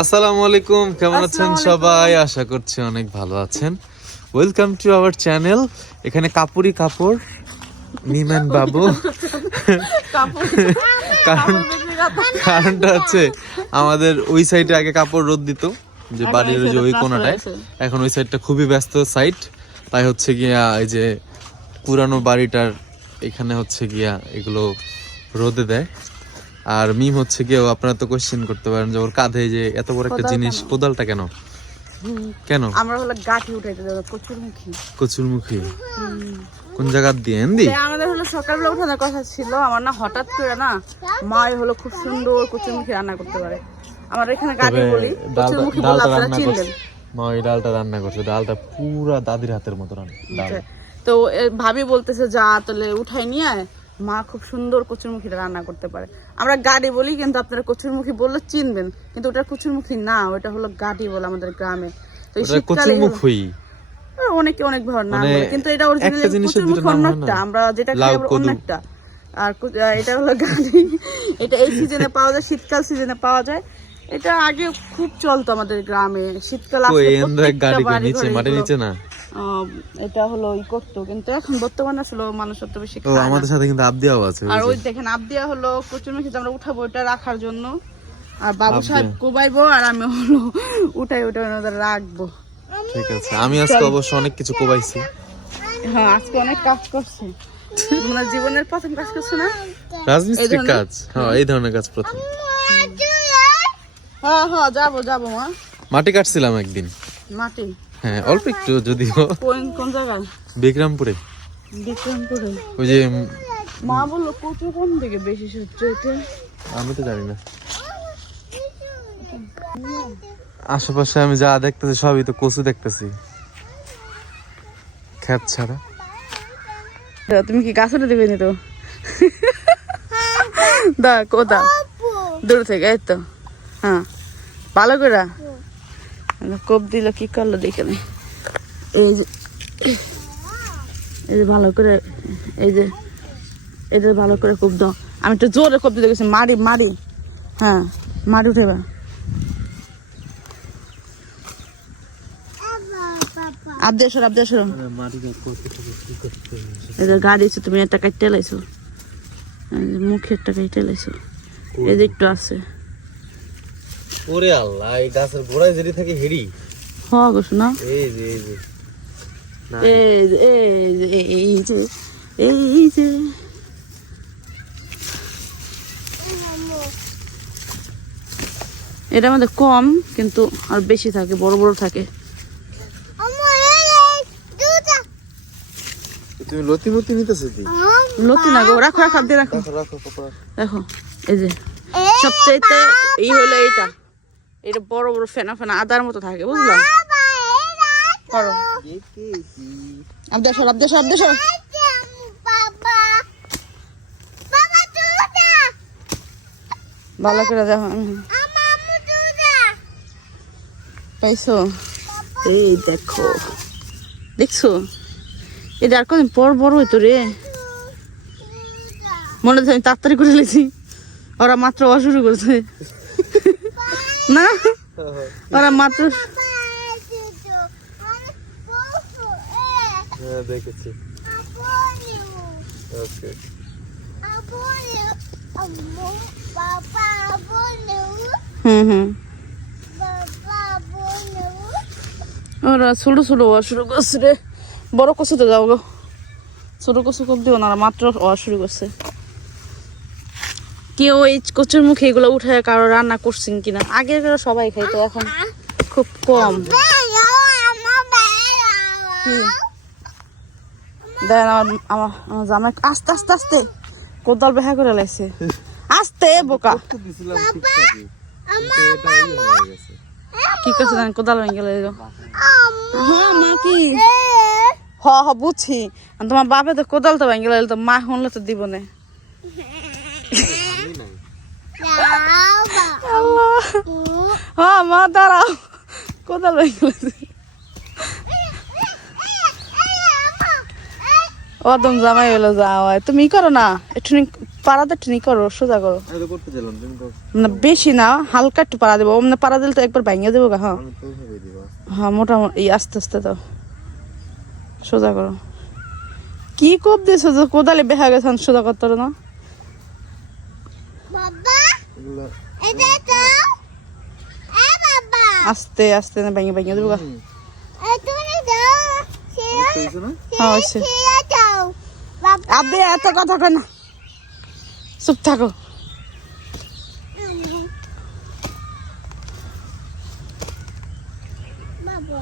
আসসালামু আলাইকুম কেমন আছেন সবাই? আশা করছি অনেক ভালো আছেন। ওয়েলকাম টু আওয়ার চ্যানেল এখানে কাপুরি কাপড় নিমেন বাবু। কারণ কারণটা হচ্ছে আমাদের ওই সাইডে আগে কাপড় রোদ দিত যে বাড়ির ওই যে ওই কোনাটায় এখন ওই সাইডটা খুবই ব্যস্ত সাইড তাই হচ্ছে গিয়া এই যে পুরানো বাড়িটার এখানে হচ্ছে গিয়া এগুলো রোদে দেয়। আর মিম হচ্ছে গিয়ে আপনারা তো কোশ্চেন করতে পারেন যে ওর কাঁধে যে এত বড় একটা জিনিস কোদালটা কেন? কেন? আমরা হলো গাঠি উঠাইতে যাব কচুর মুখী কচুরমুখী কোন জায়গা দিয়ে এন্দি? আমাদের হলো সকালবেলা উঠানোর কথা ছিল আমার না হঠাৎ করে না মাই হলো খুব সুন্দর কচুর মুখী রান্না করতে পারে। আমার এখানে গাঠি বলি কচুর ডালটা মুখী বলে আপনারা চিনবেন মা ওই ডালটা রান্না করছে ডালটা পুরা দাদির হাতের মতো রান্না ডাল। তো ভাবি বলতেছে যা তাহলে উঠাই নিয়ে আয়। মা খুব সুন্দর কচুরমুখীটা রান্না করতে পারে। আমরা গাড়ি বলি কিন্তু আপনারা কচুরমুখী বললে চিনবেন কিন্তু ওটা কচুরমুখী না ওটা হলো গাড়ি বলে আমাদের গ্রামে। তো এই শীতকালে অনেকে অনেক ভাবে নাম মানে কিন্তু এটা অরিজিনালি কচুরমুখী নাম অন্য না? একটা আমরা যেটা খাই আবার অন্য কদু। একটা আর এটা হলো গাড়ি। এটা এই সিজনে পাওয়া যায় শীতকাল সিজনে পাওয়া যায়। এটা আগে খুব চলতো আমাদের গ্রামে। শীতকাল আসলে প্রত্যেকটা বাড়ি নিচে মাটির নিচে না? এটা হলো ই করতো। কিন্তু এখন বর্তমানে আসলে মানুষ অত বেশি ও। আমাদের সাথে কিন্তু আছে আর ওই। দেখেন হলো কচুরমুখী আমরা উঠাবো ওটা রাখার জন্য। আর বাবু সাহেব কোবাইবো আর আমি হলো উঠাই উঠাই ওদের রাখব। ঠিক আছে আমি আজকে অবশ্য অনেক কিছু কোবাইছি। হ্যাঁ আজকে অনেক কাজ করছে। মানে জীবনের প্রথম কাজ করছে না? রাজমিস্ত্রি কাজ? হ্যাঁ এই ধরনের কাজ প্রথম। হ্যাঁ হ্যাঁ যাব যাব মা। মাটি কাটছিলাম একদিন। মাটি? হ্যাঁ অল্প একটু যদিও। কোন কোন জায়গায়? বিক্রমপুরে। বিক্রমপুরে। ওই যে মা বলল কচু কোন দিকে বেশি সহ্য এটা আমি তো জানি না। আশেপাশে আমি যা দেখতেছি সবই তো কচু দেখতেছি। খ্যাত ছাড়া। তুমি কি গাছ উঠে দিবে নি তো দা কোদা দূর থেকে এই তো। হ্যাঁ ভালো করে। কোপ দিল কি করল দেখে নি। এই যে এই যে ভালো করে এই যে এটা ভালো করে কোপ দাও। আমি একটু জোরে কোপ দিতে গেছি মারি মারি। হ্যাঁ মারি উঠেবা আবদেশ্বর আবদেশ্বর এই যে গাড়ি তুমি একটা কাটতে লাইছো। মুখে একটা কাটতে লাইছো। এই যে একটু আছে। ওরে আল্লাহ এই গাছের গোড়ায় যেটি থাকে হেরি হওয়া গেছো না এই যে এই যে এই যে এই যে এই যে। এটা আমাদের কম কিন্তু আর বেশি থাকে বড় বড় থাকে। তুমি লতি মতি নিতেছো কি? লতি না গো রাখো রাখো রাখো। রাখো রাখো দেখো এই যে সবচাইতে এই হলো এইটা। এটা বড় বড় ফেনা ফেনা আদার মতো থাকে, বুঝলো? ভালো করে দেখো। পাইছো? এই দেখো। দেখছ? এটা আর কদিন পর বড় হইতো রে। মনে হচ্ছে আমি তাড়াতাড়ি করে লেছি ওরা মাত্র হওয়া শুরু করছে। না? ওরা মাত্র হ্যাঁ দেখেছি। ওকে। হুম হুম। ওরা ছোট ছোট হওয়া শুরু করছে রে। বড় যাও গো। ছোট কচু খুব দিও না মাত্র হওয়া শুরু করছে। কেউ এই কচুর মুখে এগুলো উঠে কারও রান্না করছেন কিনা? আগের কারও সবাই খাইতো, এখন খুব কম। দেন আমার আমার জামাই আস্তে আস্তে আস্তে, কোদাল বেহা করে লাইছে। আস্তে, বোকা। কি করছে জানি কোদাল ভেঙে গেলে হ্যাঁ মা কি? হ হ, বুঝছি। তোমার বাপে তো কোদাল তো ভেঙে গেলে তো মা শুনলে তো দিব না। হ্যাঁ মা দাঁড়াও। কোদাল গেলে অদম জামাই হলো যাওয়ায় তুমি করো না একটু পাড়াতে ই করো সোজা করো। তো তো মানে বেশি না হালকা একটু পাড়া দেবো। অমনে পাড়া দিলে তো একবার ভেঙে দেবো গা হ্যাঁ। আমি তো ওইভাবে দিবা। হ্যাঁ মোটামুটি এই আস্তে আস্তে দাও। সোজা করো। কি কোপ দিয়েছ যে কোদালে বেহা গেছে সোজা করতে না। বাবা এগুলো আস্তে আস্তে না ভেঙে ভেঙে দেবো হ্যাঁ আবে এত কথা কয় না। চুপ থাকো। বাবা।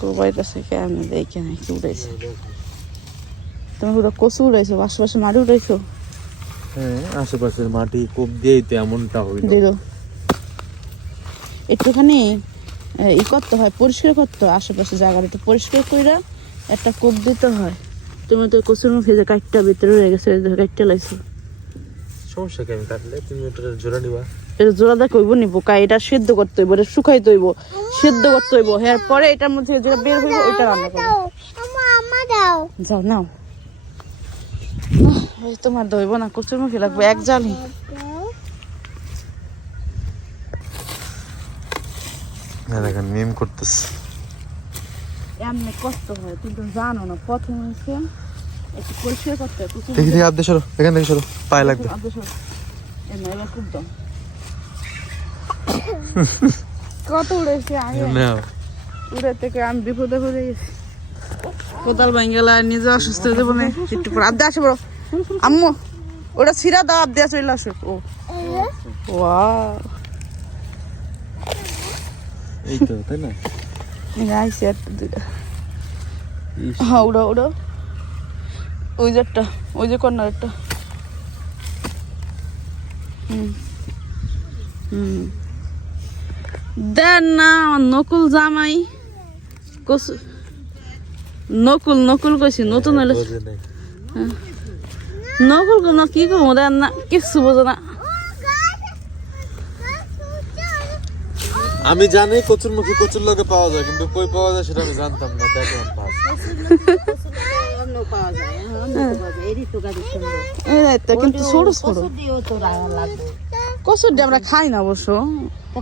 কোবাইতেছে কেমন দেখে না কি উড়াইছে। তুমি ওটা কচু উড়াইছো আশেপাশে মাটি উড়াইছো। হ্যাঁ আশেপাশের মাটি কোপ দিয়েই তো এমনটা হইল। একটুখানি ই করতে হয় পরিষ্কার করতে হয় আশেপাশে জায়গাটা একটু পরিষ্কার করে একটা কোপ দিতে হয়। তুমি তো কচুর মুখে যে কাঠটা ভিতরে রয়ে গেছে কাঠটা লাইছো। সমস্যা কেন কাটলে? তুমি ওটা জোড়া নিবা। এটা জোড়া দেখ হইব নি বোকা এটা সিদ্ধ করতে হইব এটা শুকাইতে হইব সিদ্ধ করতে হইব। এর পরে এটার মধ্যে যেটা বের হইব ওইটা রান্না করব। দাও। যাও নাও। তোমার দইব না কচুর মুখে লাগবে এক জালি। হ্যাঁ দেখেন মিম করতেছে। এমনি কষ্ট হয় তুমি জানো না প্রথম হচ্ছে একটু পরিষ্কার করতে দেখি দেখি আপ সরো এখান থেকে সরো পায়ে লাগবে। আদে সর। এবার খুব দাও। কত উড়েছে আগে উড়ে থেকে আমি বিপদে পড়ে গেছি। কোদাল নিজে অসুস্থ হয়ে যাব না একটু পর। আব্দে আসে বড়। আম্মু ওটা ছিঁড়া দাও আব্দে চলে আসো। ও। ওয়াও এই তো তাই না? এই আইসি একটা দুইটা হ্যাঁ ওই যে একটা ওই যে কর্নার একটা। হুম। হুম। দেন না আমার নকুল জামাই। কসু নকুল নকুল কইছি নতুন হলে বোঝে নকুল না কি করব দেন না কিছু বোঝো না। আমি জানি কচুর মুখে কচুর লগে পাওয়া যায় কিন্তু কই পাওয়া যায় সেটা আমি জানতাম না দেখলাম পাস এই তো কিন্তু ছোট ছোট। কসুর দিয়ে আমরা খাই না অবশ্য।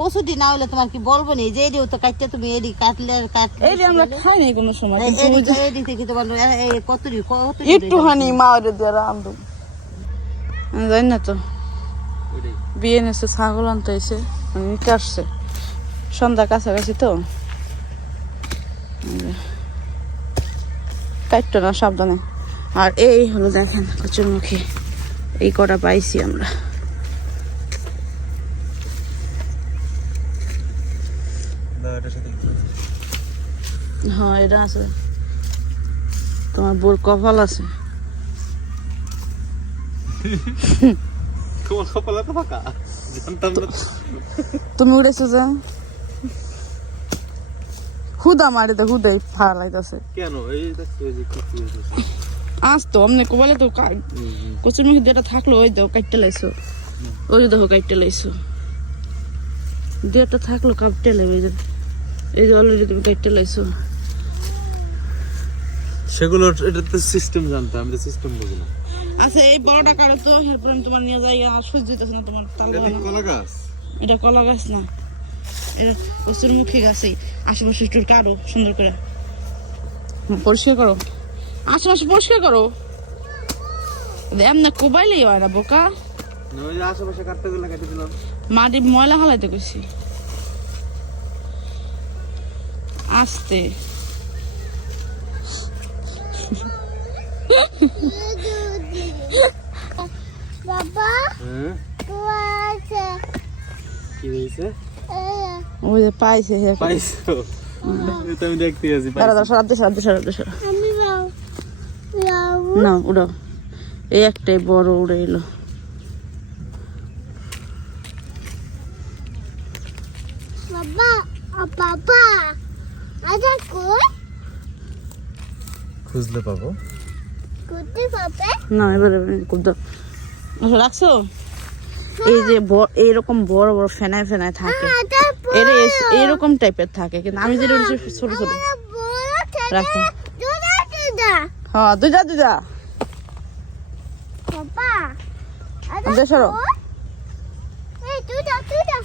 কসুটি না হলে তোমার কি বলব নি? যে এদিও তো কাটতে তুমি এদি কাটলে কাটলে এই যে আমরা খাই নাই কোনো সময় কিন্তু ওই থেকে তোমার এই কতরি কতরি একটুখানি মা ওরে দিয়ে রান্ধু আমি জানি না তো। বিয়ে নিয়েছে ছাগল আনতে এসে নিতে আসছে। সন্ধ্যা কাছাকাছি তো। কাটতো না সাবধানে। আর এই হলো দেখেন কচুর মুখে এই কটা পাইছি আমরা। এটার সাথে হ্যাঁ এটা আছে। তোমার বোর কপাল আছে। তোমার কপালে তো ফাঁকা? জানতাম না। তুমি উড়েছো যে। হুদা মারিতে হুদাই লাগতেছে কেন? এই। আজ তো অমনে কোবালে তো কচুর মুখে যেটা থাকল ওই দেখো কাটতে লাইছো। ওই দেখো কাটতে লাইছো। যেটা থাকল কাটতে লাইবে এই যে অলরেডি তুমি কাটতে লাইছো। সেগুলো এটা তো সিস্টেম জানতাম আমি তো সিস্টেম বুঝি না। আচ্ছা এই বড়টা কাটে তো? এরপর আমি তোমার নিয়ে যাই আমার সহ্য হইতেছে না তোমার তাল এটা কলা গাছ? এটা কলা গাছ না। এটা কচুর মুখে গাছে আশেপাশে একটু কাটো সুন্দর করে। পরিষ্কার করো। আশেপাশে পরিষ্কার করো। এমনি কোবাইলেই হয় না বোকা। আশেপাশে কাটতে গেলে কেটে দিলাম। মাটি ময়লা হালাইতে কইছি। আস্তে। বাবা হ্যাঁ? কি হয়েছে? ওই যে পাইছে পাইছো? এটা আমি দেখতে আছি দাঁড়া দাঁড়া সরাব দে সরাব দে সরাব দে সরাব যাও। যাও। না উড়াও। এই একটাই বড় উড়ে এলো বাবা আ বাবা আজা কই খুঁজলে পাবো। না এবারে আচ্ছা, রাখছো? এই যে এইরকম বড় বড় ফেনায় ফেনায় থাকে। এর এরকম টাইপের থাকে কিন্তু আমি যেটা বলছি ছোট ছোট। রাখো। হ্যাঁ সরো। যা তুই যা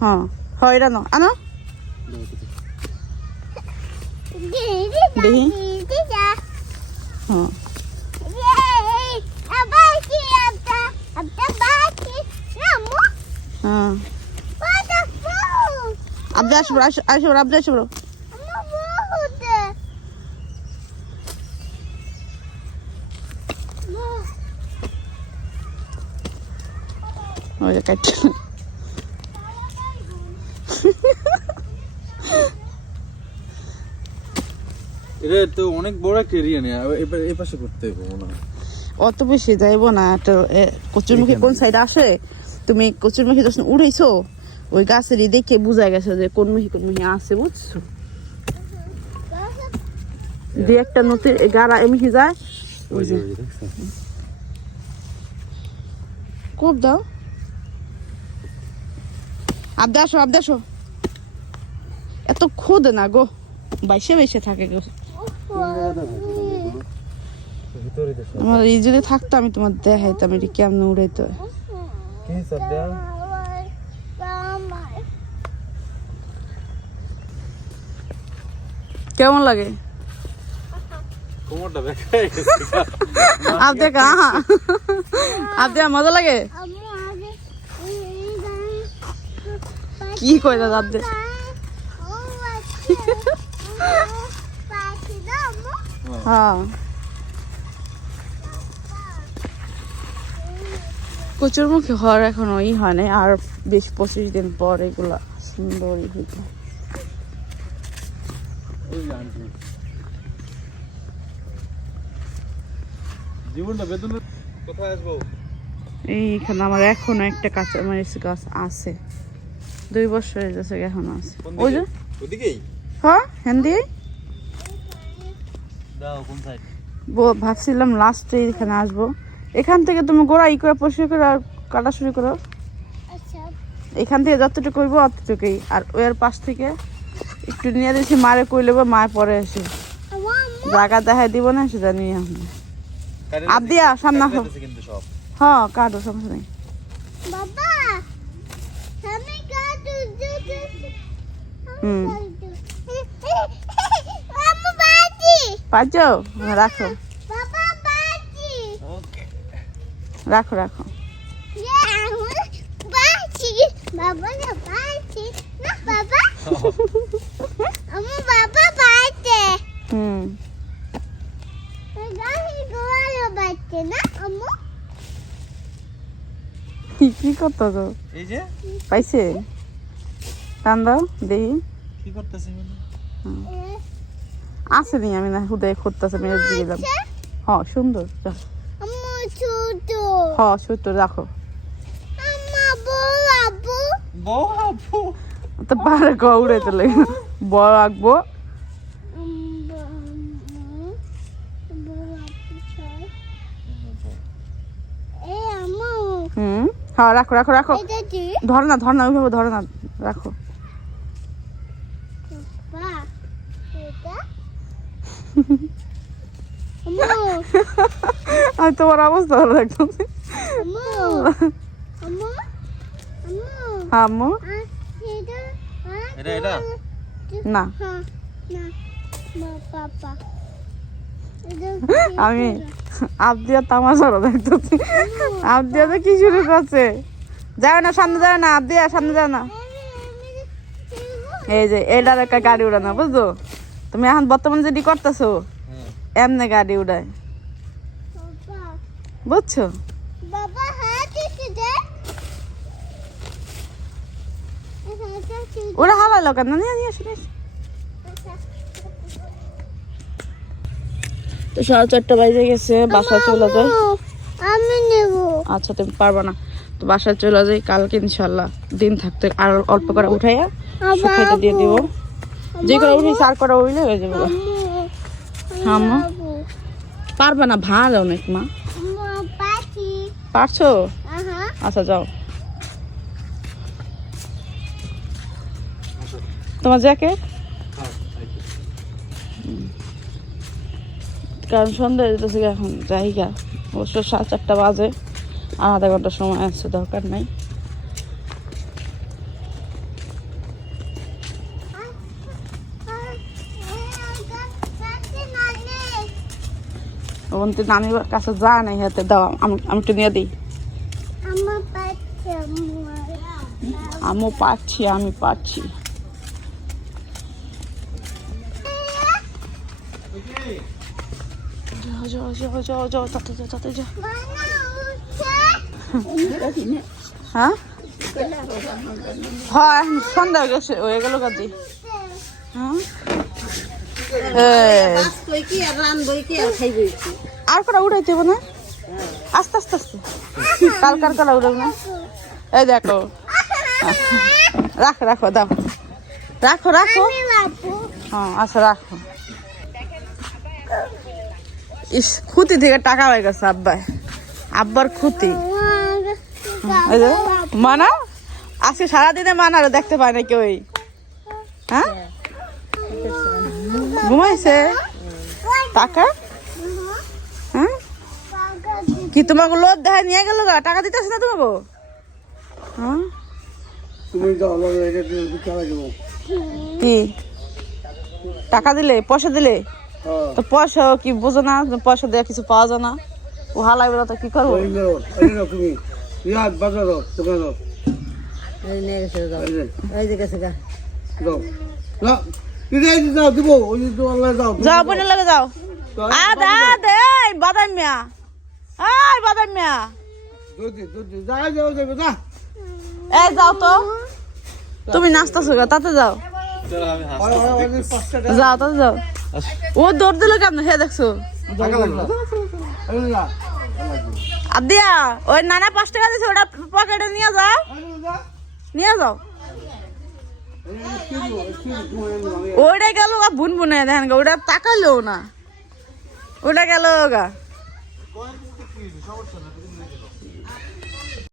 হ্যাঁ হয় এটা নো আনো। দেখি। হ্যাঁ হ্যাঁ আবদা আসব আসো আসো আবদা আসব আমার বহুত ওই এটা তো অনেক বড় একটা এরিয়া নেই এবার এই পাশে করতে হবে মনে হয়। অত বেশি যাইবো না একটা কচুরমুখী কোন সাইডে আসে? তুমি কচুরমুখী যখন উড়াইছো ওই গাছেরই দেখে বুঝা গেছে যে কোন মুখী কোন মুখী আছে বুঝছ? যে একটা নদীর গাড়া এমনি যায় কোপ দাও। আবদা আসো আবদা আসো। এত খোদ না গো বাইসে বাইসে থাকে গো। আমার এই যদি থাকতো আমি তোমার দেখাইতাম এটা কেমন উড়াইতো? কেমন লাগে? কোমরটা ব্যাকা আবদা কা আবদা মজা লাগে? কি কই দাদা আবদা হ্যাঁ কচুরমুখী হওয়ার এখন ওই হয় নাই আর বিশ পঁচিশ দিন পর এগুলা সুন্দরই হইত জীবনটা বেতন কোথায় আসব? এইখানে আমার এখনও একটা কাঁচা মরিচ গাছ আছে। দুই বছর হয়ে গেছে এখনও আছে। ওই যে ওদিকেই? হ্যাঁ দিয়ে দাও কোন সাইড ব- ভাবছিলাম লাস্টে এখানে আসব। এখান থেকে তুমি গোড়া ই করে পরিষ্কার করে আর কাটা শুরু করো। এখান থেকে যতটুকু করব অতটুকুই। আর ওর পাশ থেকে একটু নিয়ে দিয়েছি মারে কই লেবো মায় পরে এসে জায়গা দেখাই দিব না সেটা নিয়ে আসব। আবদিয়া সামনে আসো। হ্যাঁ কাটো সমস্যা নেই। বাবা আমি কাটু হুম। পারছ? হ্যাঁ, রাখো। বাবা বাজি। ওকে রাখো রাখো। বাজে। হুম। গাড়ি গোয়ালো বাজে না আমু? কি- কি করতেছো এই যে? পাইছে? টান দেখি। কি করতেছি আসেনি আমি না হুদায় খুঁজতেছে মেরে দিয়ে দিলাম হ সুন্দর ছোট। হ সুন্দর রাখো। বড় আবু তো পারে গ উড়ে চলে বড় আঁকবো হুম হ্যাঁ রাখো রাখো রাখো। ধর না ধর না ওইভাবে ধর না রাখো বা এটা আমু তোমার অবস্থা ভালো আমু আম্মু না আমি আবদিয়া তামাশারও দেখতেছি আবদিয়া তো কি শুরু করছে যাও না সামনে যাও না আবদিয়া সামনে যাও না এই যে এটার একটা গাড়ি উড়ানো বুঝছ তুমি এখন বর্তমানে যেটি করতেছো এমনি গাড়ি উড়ায় বুঝছ? বাবা হাত ওরা হারালো কেন নিয়ে নিয়ে আসো তো সাড়ে চারটা বাজে গেছে বাসায় চলে যায় আমি নেব। আচ্ছা তুমি পারবা না। তো বাসায় চলে যাই কালকে ইনশাল্লাহ দিন থাকতে আর অল্প করে উঠাইয়া শুকাইতে দিয়ে দিব। যে করে উঠেছি আর করে উঠলে হয়ে যাবে। হ্যাঁ মা পারবা না ভালো অনেক মা। পারছ? আচ্ছা যাও। তোমার জ্যাকেট? কারণ সন্ধ্যা যেতেছে এখন জায়গা। অবশ্য সাড়ে চারটা বাজে। আধা ঘণ্টা সময় আছে দরকার নাই। অবন্তি নানির কাছে যা নাই হাতে দাও আমি আমি একটু নিয়ে দিই। আমিও পাচ্ছি আমি পাচ্ছি। যাও যাও যাও যাও যাও তাতে যাও তাতে যাও। হ্যাঁ? হ্যাঁ সন্ধ্যা হয়ে গেছে হয়ে গেল কাজে হ্যাঁ? আর আর কটা উঠাইতে না? আস্তে আস্তে আস্তে। কালকার কলা উঠাবো না? এই দেখো। রাখো রাখো, দাও। রাখো রাখো। হ্যাঁ আচ্ছা রাখো। ইস, খুঁতি থেকে টাকা হয়ে গেছে, আব্বাই। আব্বার খুঁতি। মানা আজকে সারাদিনে মানার দেখতে পায় না কেউই। হ্যাঁ? ঘুমাইছে? টাকা হ্যাঁ কি তোমাকে লোদ দেখা নিয়ে গেল গা? টাকা দিতেছে না তোমাকে? হ্যাঁ তুমি কি? টাকা দিলে? পয়সা দিলে? হ্যাঁ। তো পয়সা কি বোঝো না? পয়সা দেওয়া কিছু পাওয়া যায় না। ও হালাই বেলা তো কি করব? তুমি। যাও দিব ওই তো। তুমি নাচতেছো গা, তাতে যাও। যাও, তাতে যাও। ও দৌড় দিল কেমন? হে, দেখছ? আর দিয়া ওই নানা পাঁচ টাকা দিছে, ওটা পকেটে নিয়ে যাও। নিয়ে যাও। ওইটা গেল গা বুন বুনে দেখেন গা ওটা তাকালো না। ওটা গেল গা।